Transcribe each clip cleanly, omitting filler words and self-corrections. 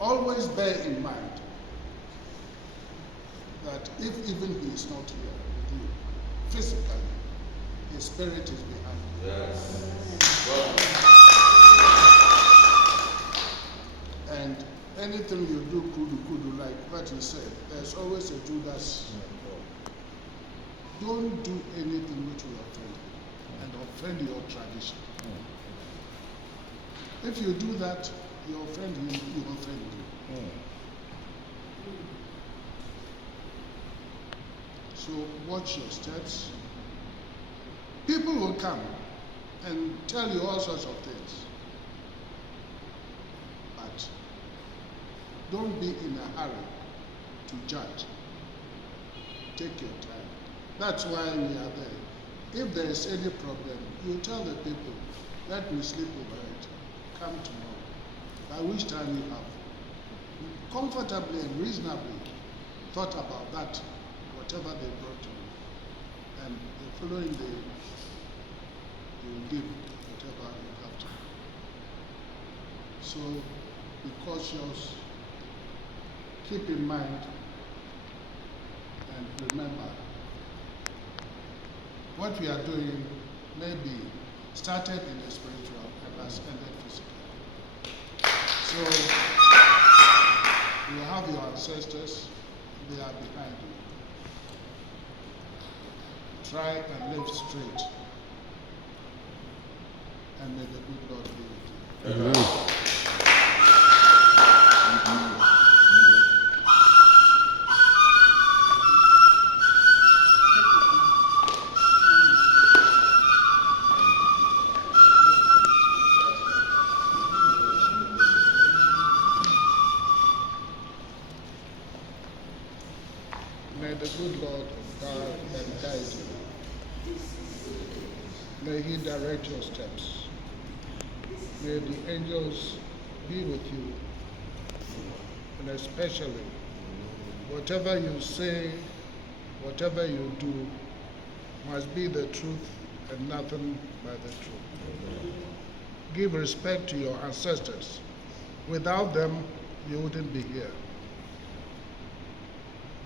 always bear in mind that if even he is not here with you physically, his spirit is behind you. Yes. And anything you do, kudu, like what you said, there's always a Judas. Don't do anything which will offend and offend your tradition. If you do that, you offend him, you offend you. So watch your steps. People will come and tell you all sorts of things. But don't be in a hurry to judge. Take your time. That's why we are there. If there is any problem, you tell the people, let me sleep over it. Come tomorrow. By which time you have comfortably and reasonably thought about that, whatever they brought to you. And the following day, you will give whatever you have to. So be cautious, keep in mind, and remember, what we are doing may be started in the spiritual and has ended physically. So you have your ancestors, they are behind you. Try and live straight, and may the good Lord be with you. Amen. May the good Lord guard and guide you. May he direct your steps. May the angels be with you. And especially, whatever you say, whatever you do, must be the truth and nothing but the truth. Give respect to your ancestors. Without them, you wouldn't be here.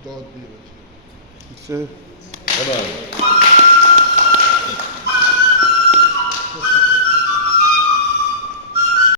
God be with you. Bye-bye.